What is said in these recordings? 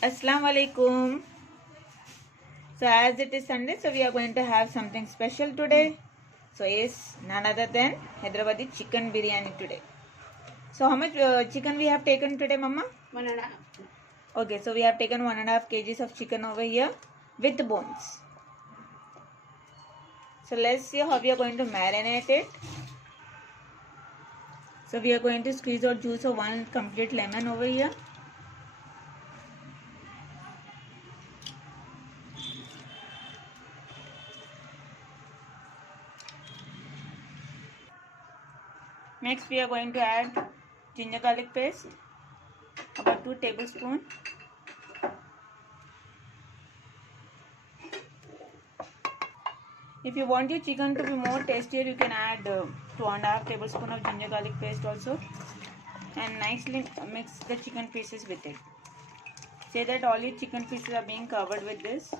Assalamu alaikum. So as it is Sunday, so we are going to have something special today. So yes, none other than Hyderabadi chicken biryani today. So how much chicken we have taken today, Mama? 1.5. Okay, so we have taken 1.5 kgs of chicken over here with bones. So let's see how we are going to marinate it. So we are going to squeeze out juice of one complete lemon over here. Next we are going to add ginger garlic paste, about 2 tablespoons. If you want your chicken to be more tastier, you can add 2.5 tablespoons of ginger garlic paste also, and nicely mix the chicken pieces with it. Say that all your chicken pieces are being covered with this.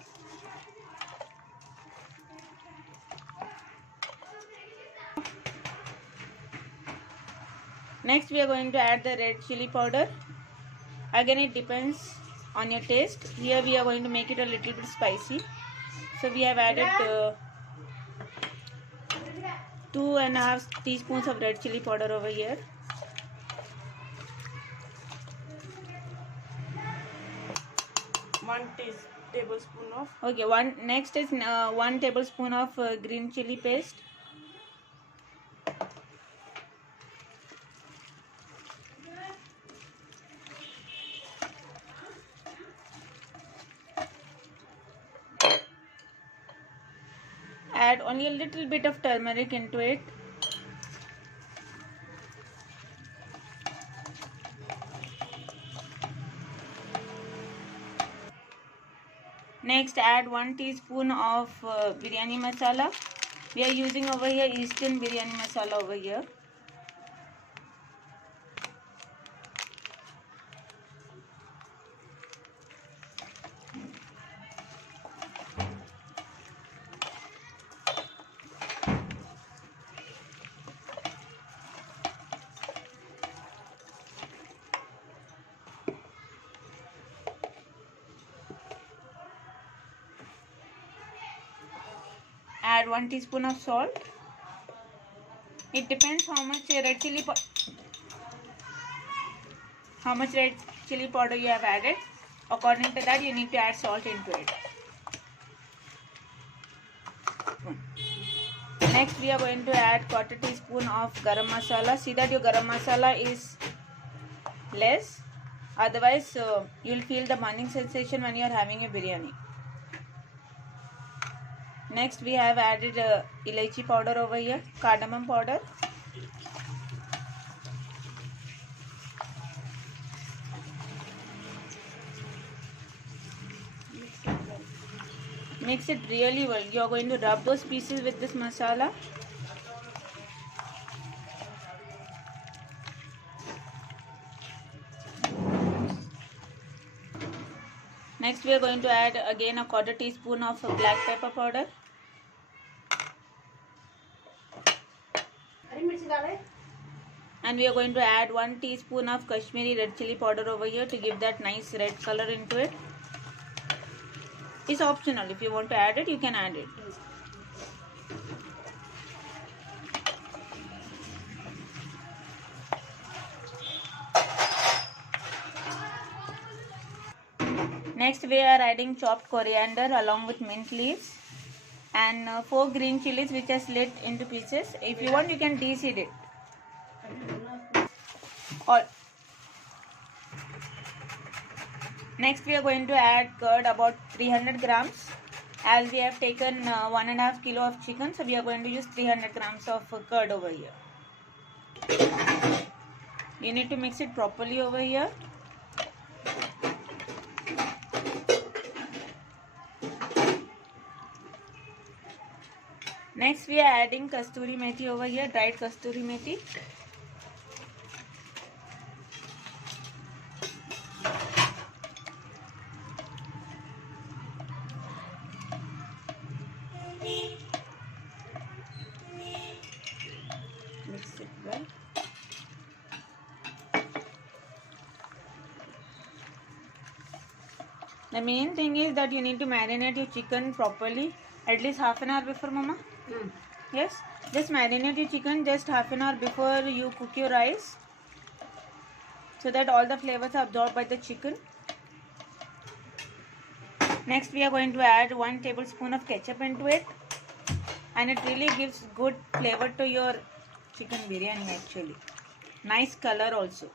Next we are going to add the red chili powder. Again it depends on your taste. Here we are going to make it a little bit spicy. So we have added 2.5 teaspoons of red chili powder over here. One tablespoon of. Okay, next is 1 tablespoon of green chili paste. Add only a little bit of turmeric into it. Next add 1 teaspoon of biryani masala. We are using over here Eastern biryani masala over here. Add 1 teaspoon of salt. It depends how much red chili powder you have added. According to that, you need to add salt into it. Next, we are going to add 1/4 teaspoon of garam masala. See that your garam masala is less. Otherwise, you will feel the burning sensation when you are having a biryani. Next we have added elaichi powder over here, cardamom powder. Mix it really well. You are going to rub those pieces with this masala. Next we are going to add again a 1/4 teaspoon of black pepper powder. And we are going to add 1 teaspoon of Kashmiri red chili powder over here to give that nice red color into it. It's optional. If you want to add it, you can add it. Next we are adding chopped coriander along with mint leaves and 4 green chilies which are slit into pieces. If you want, you can de-seed it. Next we are going to add curd, about 300 grams. As we have taken 1.5 kilo of chicken, so we are going to use 300 grams of curd over here. You need to mix it properly over here. Next we are adding kasturi methi over here, dried kasturi methi. Mix it well. The main thing is that you need to marinate your chicken properly at least half an hour before, Mama. Yes, just marinate your chicken just half an hour before you cook your rice so that all the flavors are absorbed by the chicken. Next we are going to add 1 tablespoon of ketchup into it, and it really gives good flavor to your chicken biryani actually. Nice color also.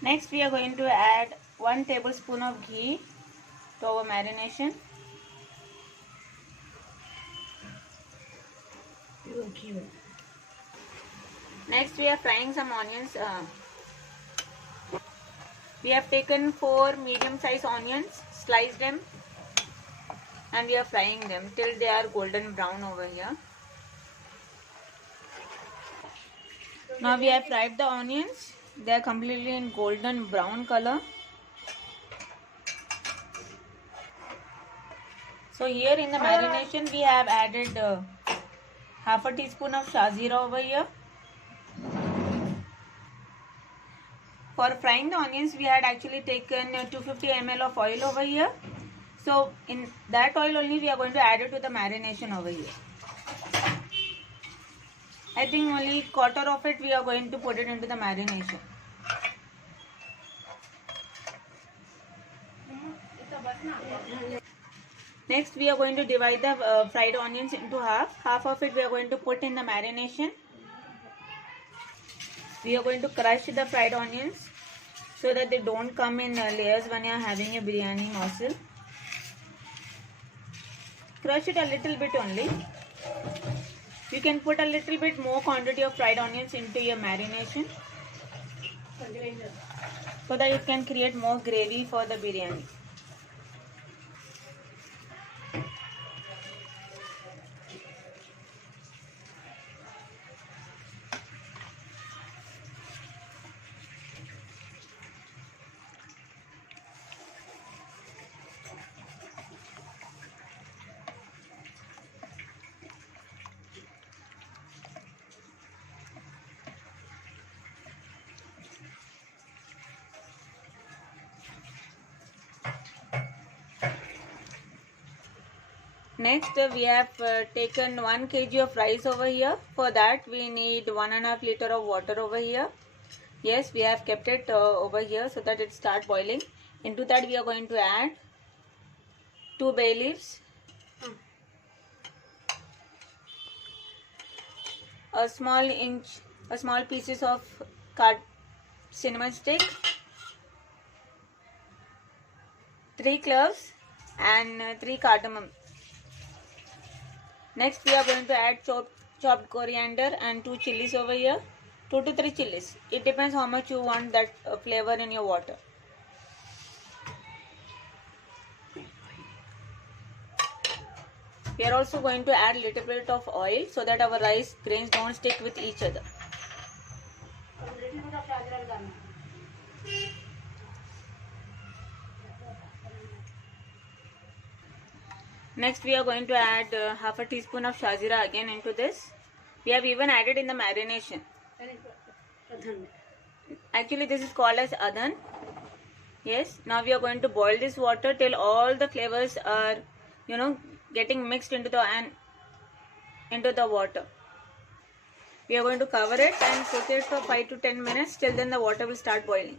Next we are going to add 1 tablespoon of ghee to our marination. Next we are frying some onions. We have taken 4 medium size onions, sliced them, and we are frying them till they are golden brown over here. Now we have fried the onions. They are completely in golden brown color. So here in the marination we have added half a teaspoon of shazira over here. For frying the onions we had actually taken 250 ml of oil over here. So in that oil only we are going to add it to the marination over here. I think only quarter of it we are going to put it into the marination. Next we are going to divide the fried onions into half. Half of it we are going to put in the marination. We are going to crush the fried onions so that they don't come in layers when you are having a biryani morsel. Crush it a little bit only. You can put a little bit more quantity of fried onions into your marination so that it can create more gravy for the biryani. Next we have taken 1 kg of rice over here. For that we need 1.5 liter of water over here. Yes, we have kept it over here so that it start boiling. Into that we are going to add 2 bay leaves, a small pieces of cinnamon stick, 3 cloves and 3 cardamom. Next we are going to add chopped coriander and 2 chilies over here. 2 to 3 chilies. It depends how much you want that flavor in your water. We are also going to add little bit of oil so that our rice grains don't stick with each other. Next we are going to add half a teaspoon of shazira again into this. We have even added in the marination. Actually this is called as adhan. Yes, now we are going to boil this water till all the flavors are getting mixed into the water. We are going to cover it and cook it for 5 to 10 minutes. Till then the water will start boiling.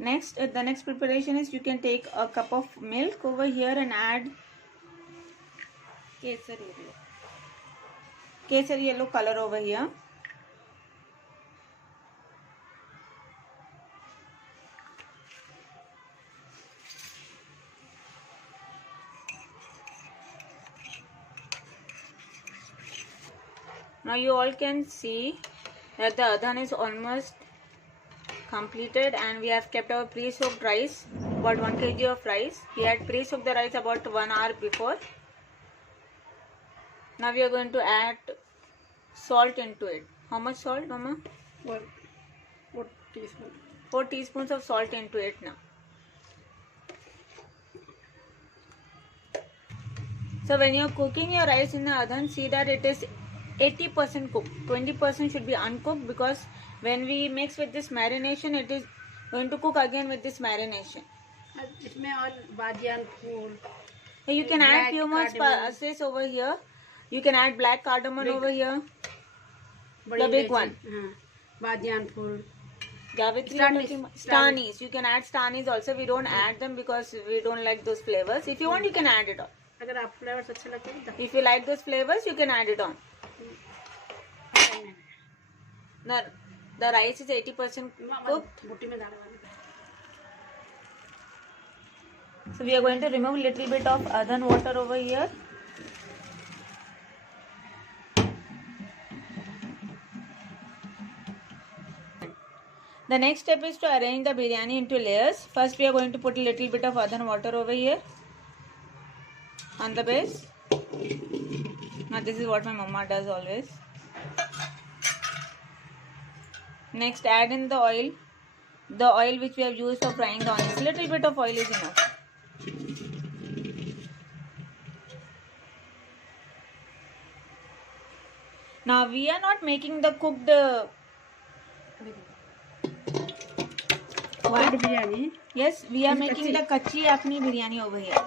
Next, the next preparation is you can take a cup of milk over here and add kesar yellow color over here. Now you all can see that the adhan is almost completed and we have kept our pre-soaked rice, about 1 kg of rice. We had pre-soaked the rice about 1 hour before. Now we are going to add salt into it. How much salt, Mama? 4 teaspoons. 4 teaspoons of salt into it now. So when you're cooking your rice in the oven, see that it is 80% cooked. 20% should be uncooked, because when we mix with this marination, it is going to cook again with this marination. इसमें और बादियान फूल, So you can add black few more cardamom. spices over here. You can add black cardamom Big. over here. बड़ी The big इलायची, one. हाँ, बादियान फूल, Gavitri, Stanis. Stanis. You can add Stanis also. We don't add them because we don't like those flavors. If you want, you can add it on. अगर आप flavours अच्छे लगते हैं तो If you like those flavors, you can add it on. The rice is 80% cooked. बुट्टी में डालना है. So we are going to remove little bit of oven water over here. The next step is to arrange the biryani into layers. First we are going to put a little bit of oven water over here on the base. Now this is what my mama does always. Next add in the oil. The oil which we have used for frying the onions. Little bit of oil is enough. Now we are not making the cooked white biryani. yes, we are It's making kachi. the kachi akhni biryani over here.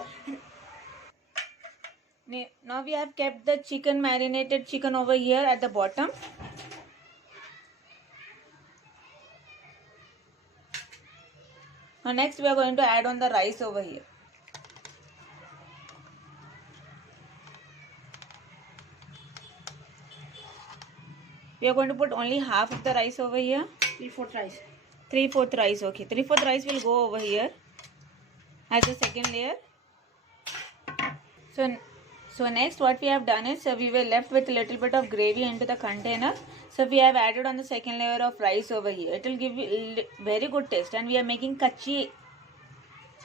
Now we have kept the chicken, marinated chicken over here at the bottom. Now next we are going to add on the rice over here. We are going to put only half of the rice over here. 3/4 rice. 3/4 rice, okay. 3/4 rice will go over here as the second layer. So next what we have done is, we were left with a little bit of gravy into the container. So we have added on the second layer of rice over here. It will give you very good taste, and we are making kachi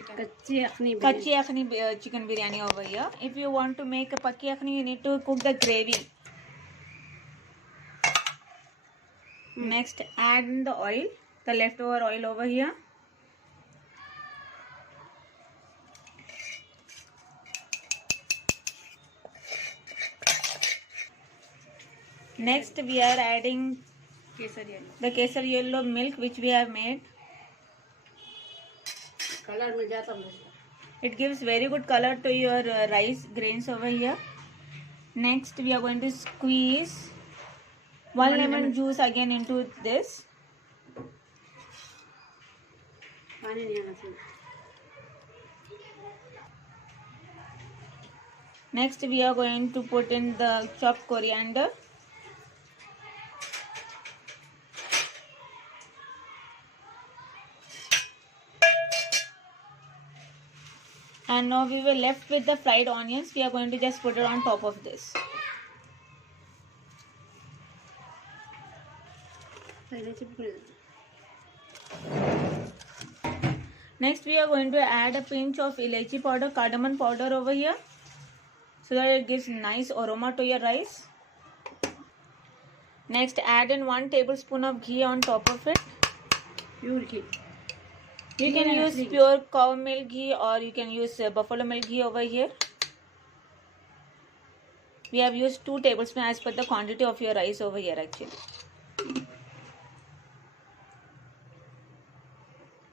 कच्ची अखनी akhni chicken biryani over here. If you want to make a pakki akhni, you need to cook the gravy. Next add in the oil, the leftover oil over here. Next we are adding kesar yellow. the kesar yellow milk which we have made. Colour मिल जाता है. It gives very good color to your rice grains over here. Next we are going to squeeze one lemon juice again into this. पानी नहीं आना चाहिए. Next we are going to put in the chopped coriander. And now we were left with the fried onions. We are going to just put it on top of this. पहले से भी Next we are going to add a pinch of elaichi powder, cardamom powder over here, so that it gives nice aroma to your rice. Next add in 1 tablespoon of ghee on top of it. Pure ghee. You can use pure cow milk ghee, or you can use buffalo milk ghee over here. We have used 2 tablespoons as per the quantity of your rice over here actually.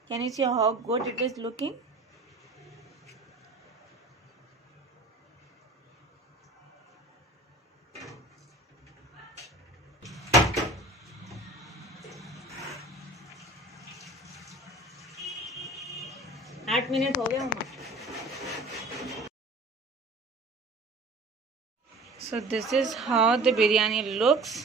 Can you see how good it is looking? आठ minute हो गए मम्मा. So this is how the biryani looks.